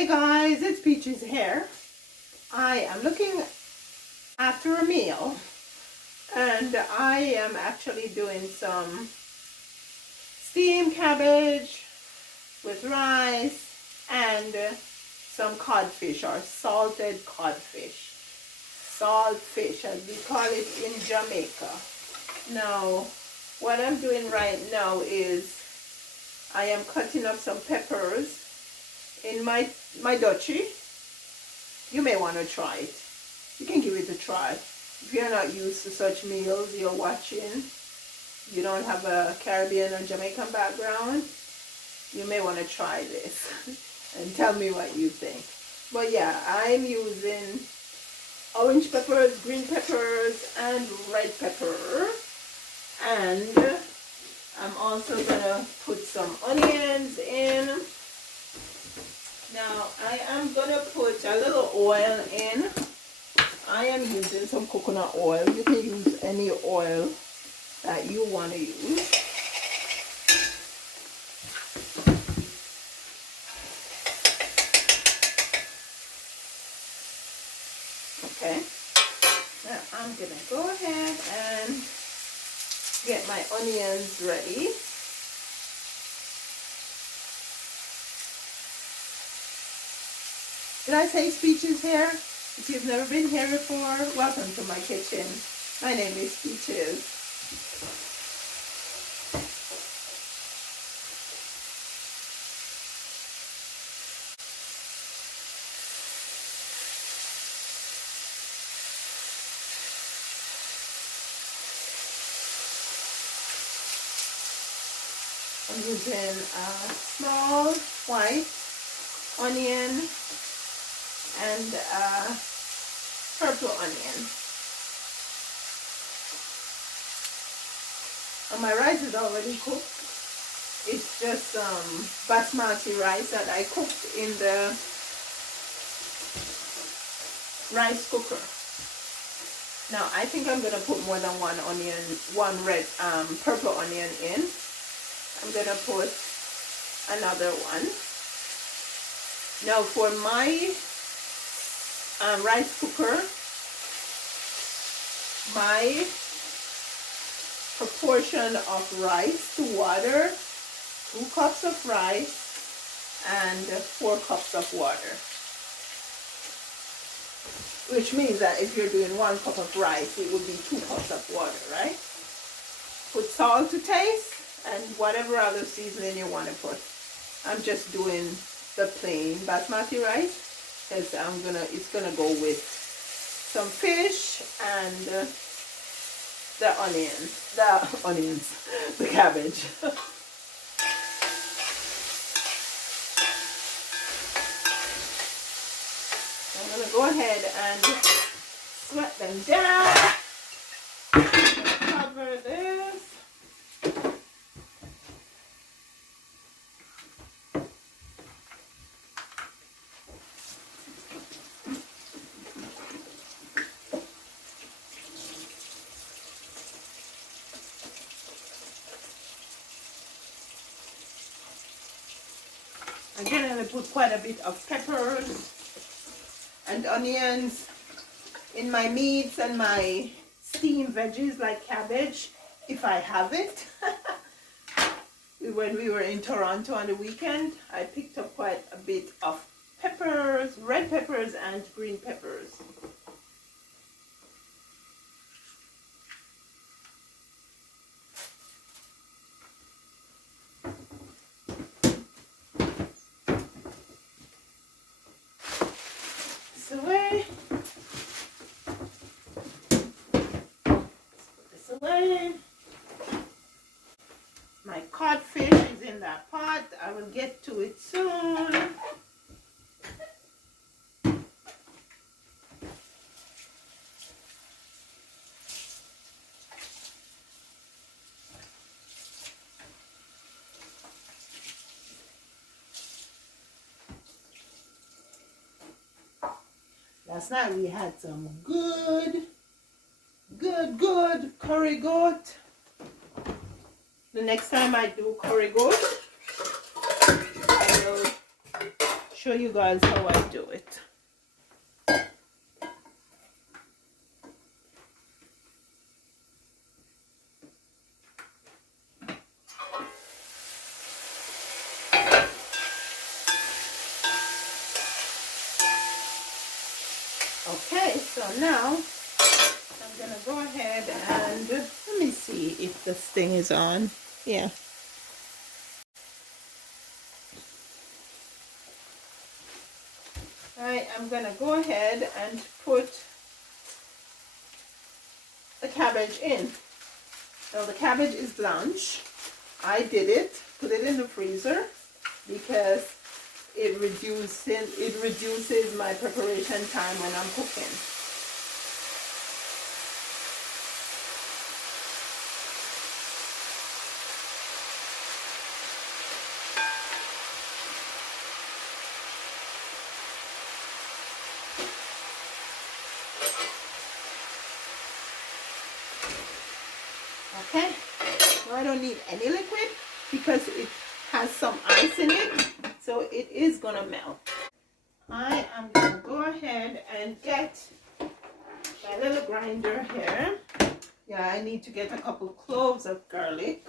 Hey guys, it's Peaches here. I am looking after a meal and I am actually doing some steamed cabbage with rice and some codfish or salted codfish. Saltfish as we call it in Jamaica. Now, what I'm doing right now is I am cutting up some peppers in my duchy. You may want to try it. You can give it a try. If you're not used to such meals, you're watching, you don't have a Caribbean or Jamaican background, you may want to try this and tell me what you think. But yeah, I'm using orange peppers, green peppers, and red pepper. And I'm also gonna put some onions in. Now I am gonna put a little oil in. I am using some coconut oil. You can use any oil that you want to use. Okay. Now I'm gonna go ahead and get my onions ready. Did I say Peaches here? If you've never been here before, welcome to my kitchen. My name is Peaches. I'm using a small white onion and purple onion. And my rice is already cooked. It's just basmati rice that I cooked in the rice cooker. Now I think I'm gonna put more than one red purple onion in. I'm gonna put another one. Now for my rice cooker, my proportion of rice to water, 2 cups of rice and 4 cups of water. Which means that if you're doing 1 cup of rice, it would be 2 cups of water, right? Put salt to taste and whatever other seasoning you want to put. I'm just doing the plain basmati rice because it's gonna go with some fish and the cabbage. I'm gonna go ahead and sweat them down. Cover this. Again, I'm going to put quite a bit of peppers and onions in my meats and my steamed veggies like cabbage, if I have it. When we were in Toronto on the weekend, I picked up quite a bit of peppers, red peppers and green peppers. Away. Put this away. My codfish is in that pot. I will get to it soon. Last night we had some good curry goat. The next time I do curry goat, I will show you guys how I do it. Okay, so now I'm gonna go ahead and let me see if this thing is on. Yeah. I'm gonna go ahead and put the cabbage in. So the cabbage is blanch. I did it, put it in the freezer because it reduces my preparation time when I'm cooking. Okay, so I don't need any liquid because it has some ice in it, so it is gonna melt. I am gonna go ahead and get my little grinder here. Yeah, I need to get a couple cloves of garlic.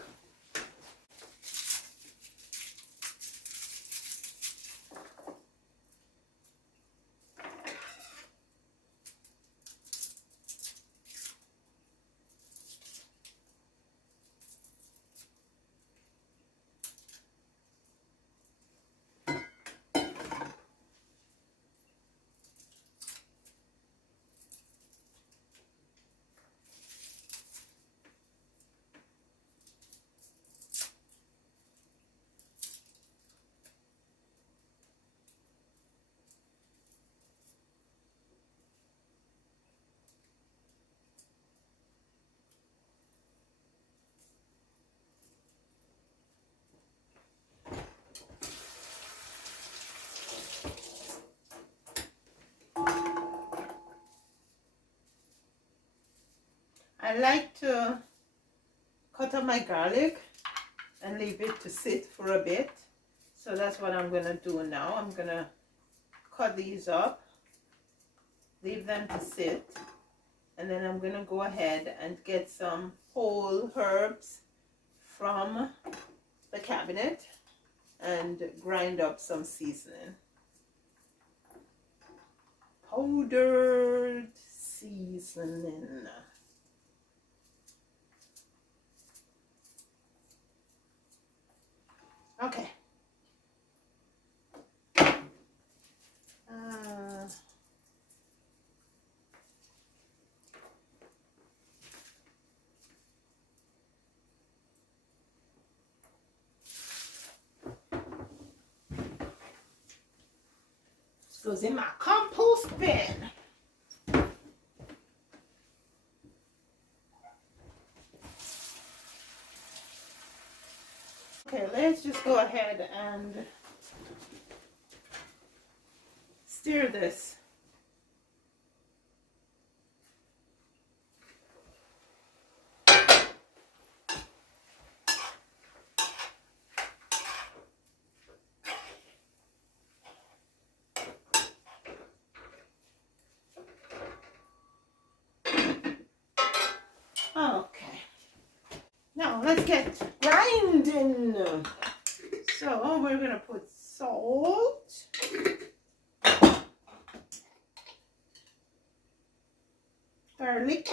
I like to cut up my garlic and leave it to sit for a bit. So that's what I'm gonna do now. I'm gonna cut these up, leave them to sit, and then I'm gonna go ahead and get some whole herbs from the cabinet and grind up some seasoning. Powdered seasoning. Okay. This goes in my compost bin. Okay, let's just go ahead and stir this. Okay, now let's get grinding. So we're gonna put salt, garlic,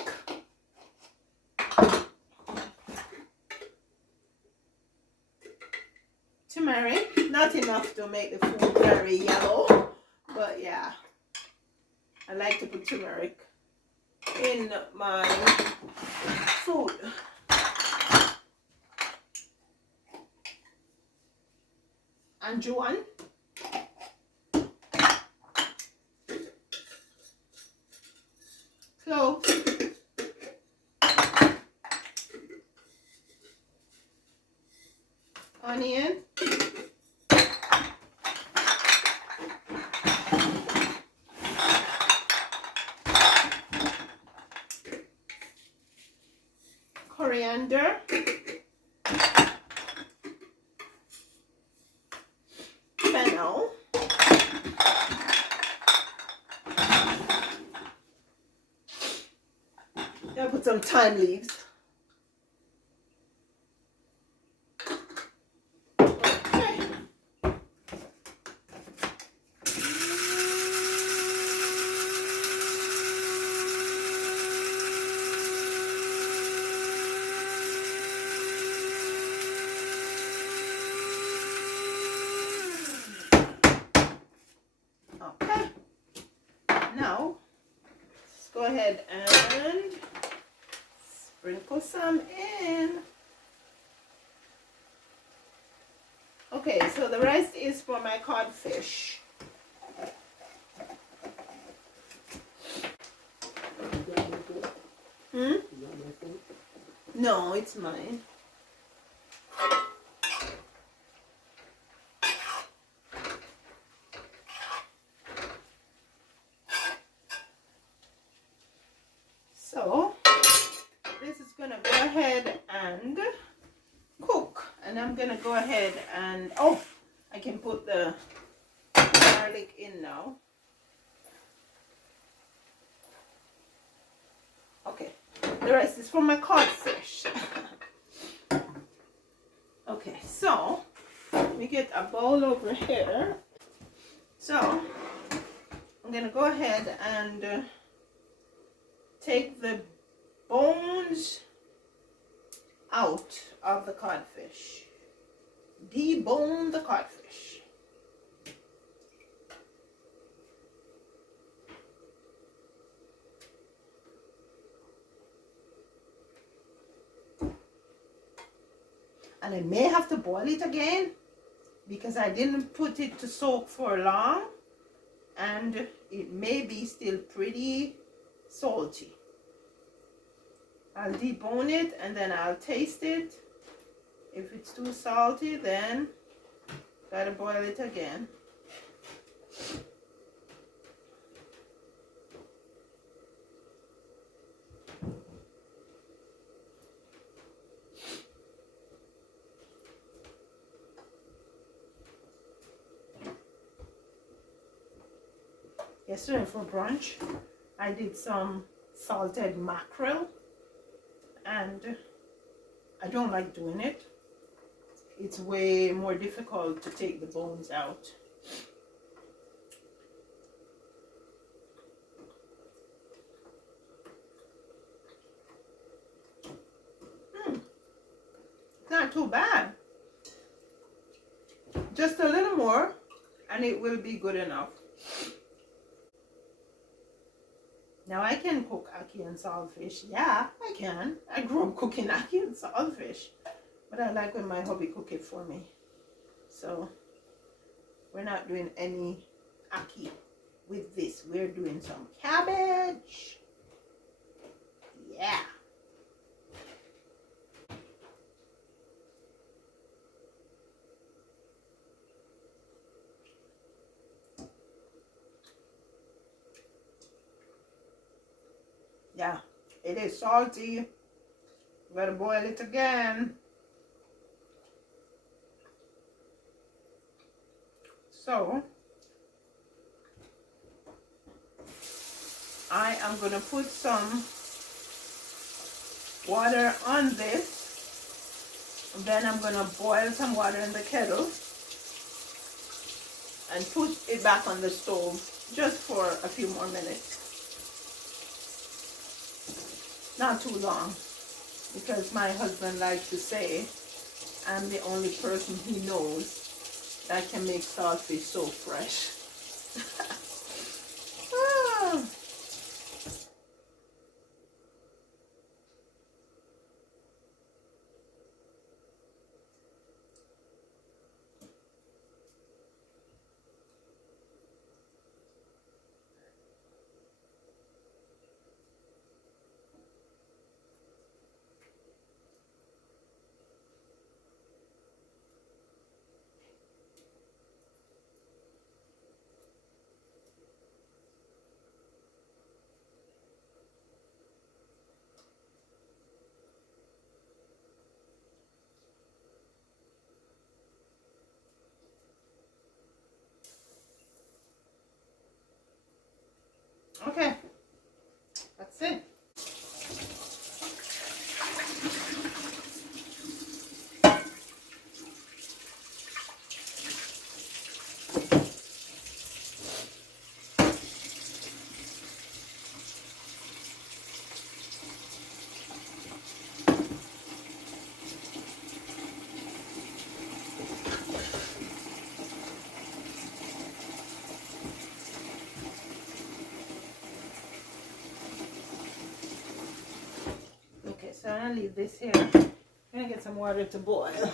turmeric, not enough to make the food very yellow, but yeah, I like to put turmeric in my food. Anjuan, cloves, onion, coriander, fennel, I'll put some thyme leaves. Okay. Okay. Now, let's go ahead and sprinkle some in. Okay, so the rest is for my codfish. Hmm? No, it's mine. So, this is going to go ahead and cook. And I'm going to go ahead and, oh, I can put the garlic in now. Okay, the rest is for my codfish. Okay, so let me get a bowl over here. So I'm gonna go ahead and take the bones out of the codfish. Debone the codfish. And I may have to boil it again because I didn't put it to soak for long and it may be still pretty salty. I'll debone it and then I'll taste it. If it's too salty, then gotta boil it again. Yesterday for brunch, I did some salted mackerel, and I don't like doing it. It's way more difficult to take the bones out. It's not too bad. Just a little more, and it will be good enough. Now I can cook ackee and saltfish. Yeah, I can. I grew up cooking ackee and saltfish. But I like when my hubby cook it for me. So we're not doing any ackee with this. We're doing some cabbage. Yeah. Yeah, it is salty. Gotta boil it again. So I am gonna put some water on this, and then I'm gonna boil some water in the kettle and put it back on the stove just for a few more minutes. Not too long, because my husband likes to say I'm the only person he knows that can make saltfish so fresh. Ah. Okay, that's it. Okay, so I'm gonna leave this here. I'm gonna get some water to boil.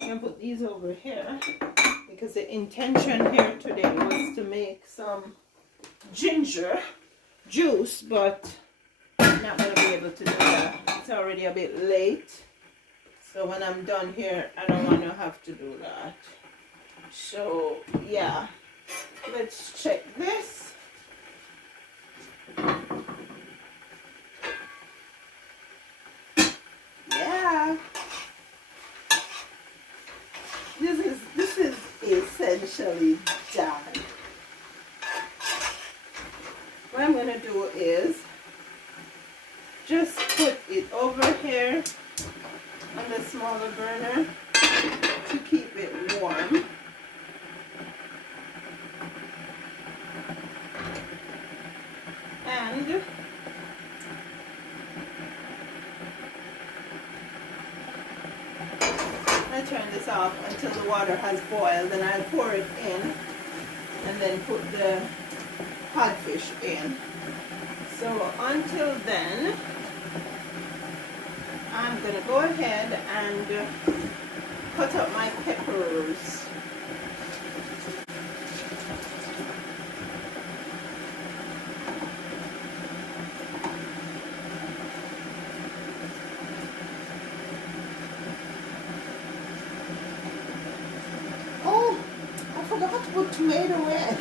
I'm gonna put these over here because the intention here today was to make some ginger juice, but I'm not gonna be able to do that. It's already a bit late. So when I'm done here, I don't want to have to do that. So yeah, let's check this. Yeah, this is essentially done. What I'm gonna do is just put it over here on the smaller burner to keep it warm. And I turn this off until the water has boiled, and I'll pour it in and then put the codfish in. So until then, I'm gonna go ahead and cut up my peppers. Oh, I forgot to put tomato in.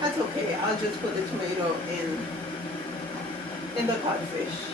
That's okay, I'll just put the tomato in the codfish.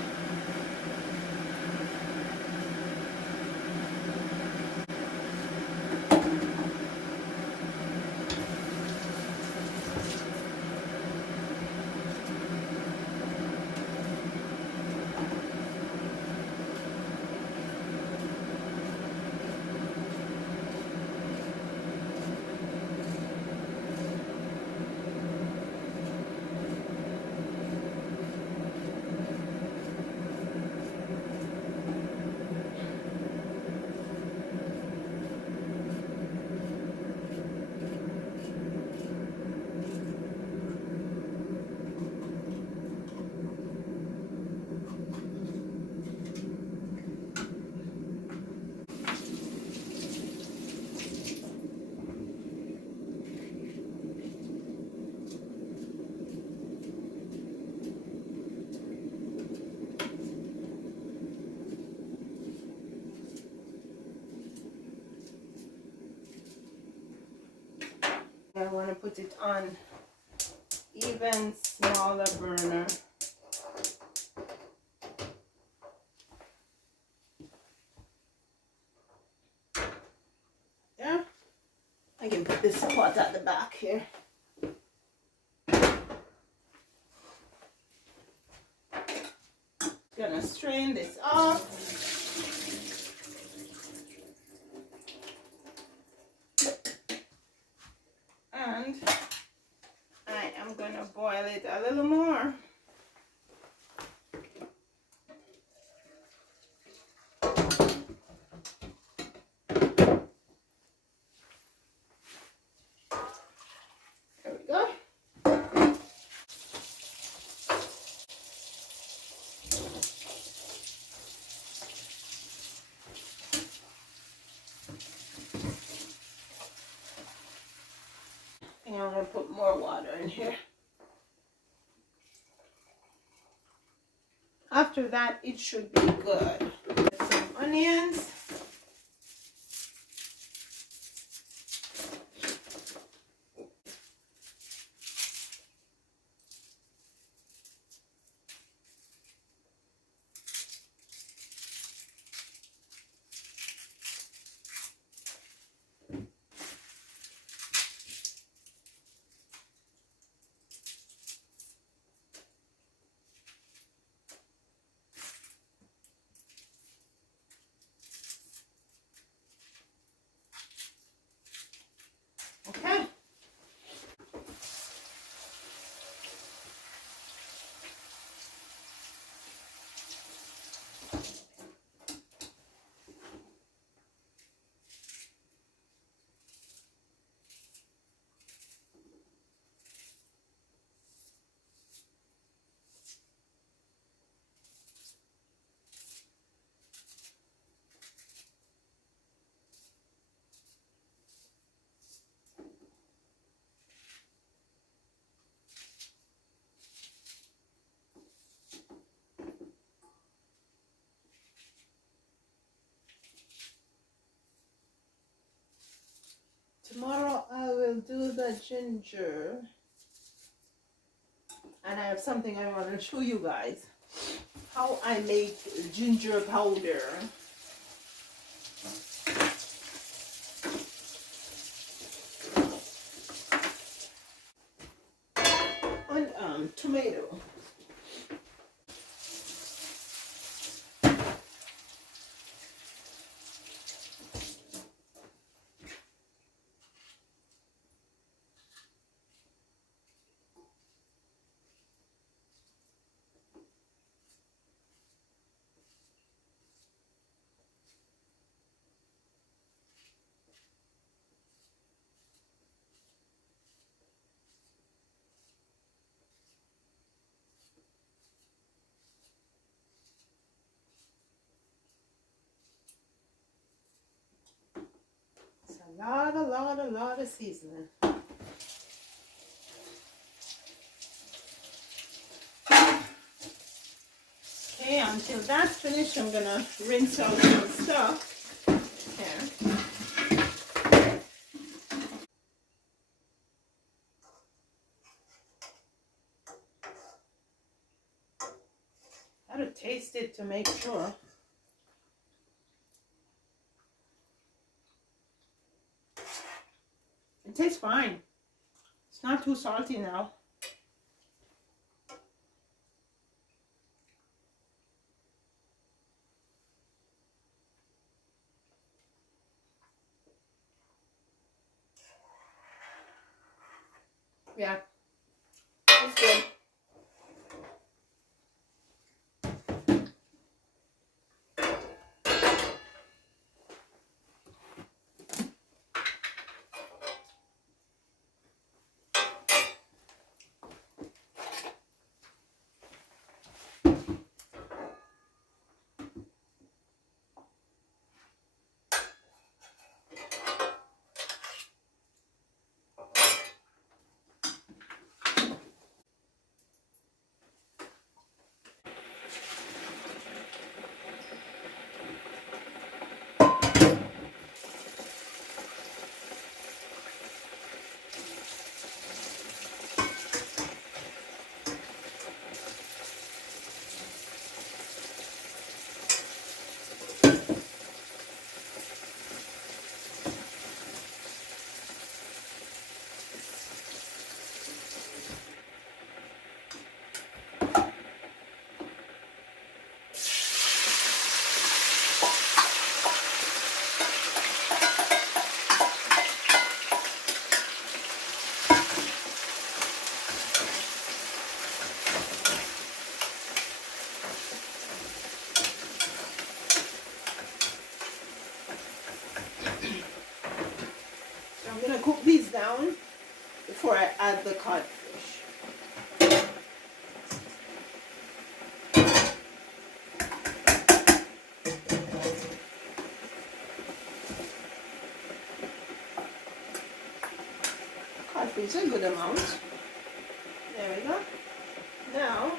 I want to put it on even smaller burner. Yeah, I can put this pot at the back here. Gonna strain this off. And I am gonna boil it a little more. There we go. And I'm gonna put more water in here. After that, it should be good. Some onions. ginger, and I have something I want to show you guys. How I make ginger powder. And tomato. It's a lot of seasoning. Okay, until that's finished, I'm gonna rinse out some stuff here. I gotta taste it to make sure. It tastes fine. It's not too salty now. Yeah, it's good. So I'm gonna cook these down before I add the codfish. Codfish a good amount. There we go. Now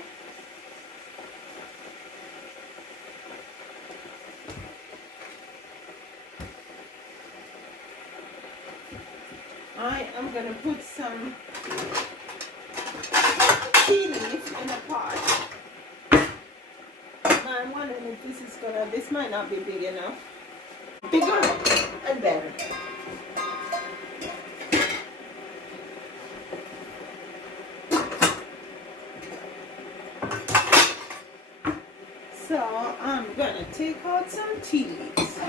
I am gonna put some tea leaf in a pot. I'm wondering if this might not be big enough. Bigger and better. So I'm gonna take out some tea leaves.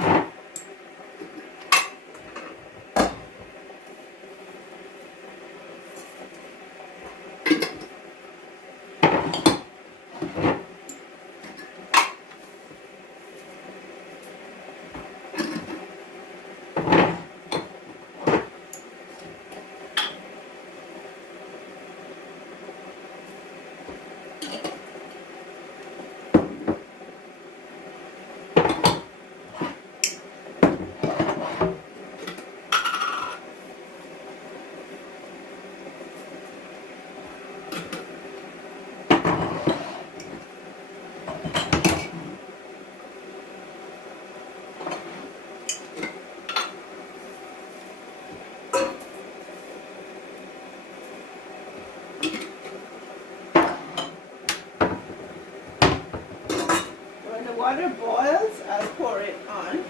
water boils, I'll pour it on.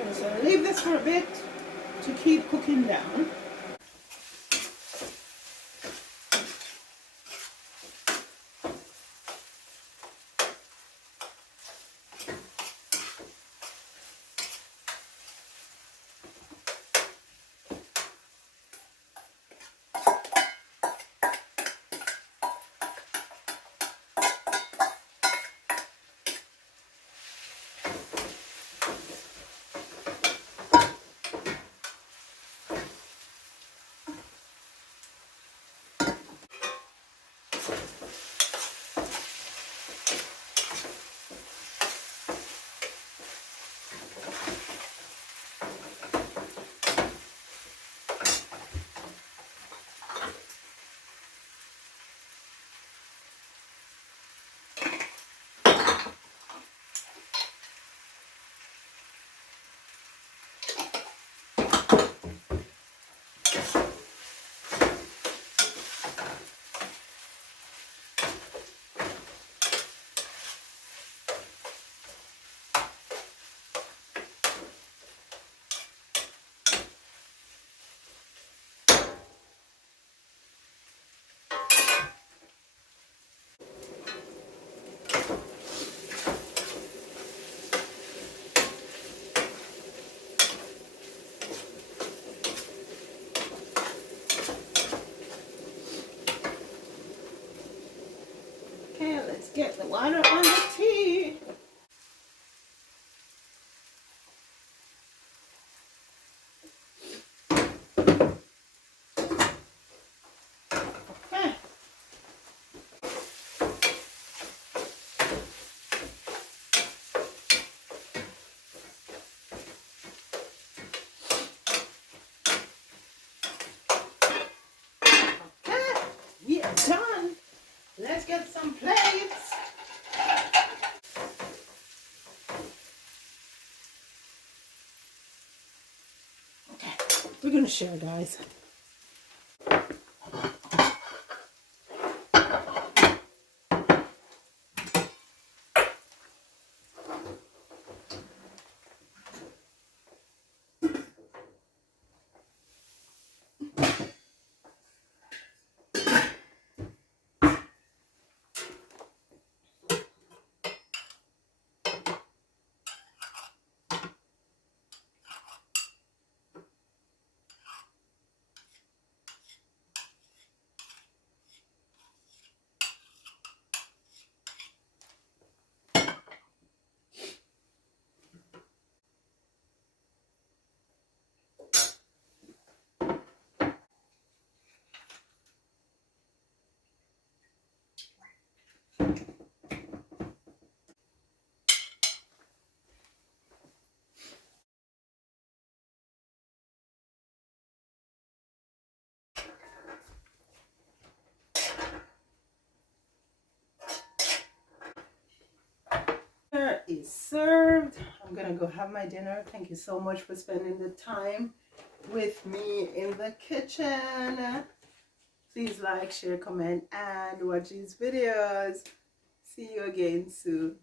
And so leave this for a bit to keep cooking down. Okay, let's get the water on the tea. Okay. Okay, we are done. Let's get some plates. Okay, we're gonna share, guys. Dinner is served. I'm gonna go have my dinner. Thank you so much for spending the time with me in the kitchen. Please like, share, comment, and watch these videos. See you again soon.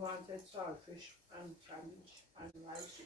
wanted saltfish and cabbage and rice.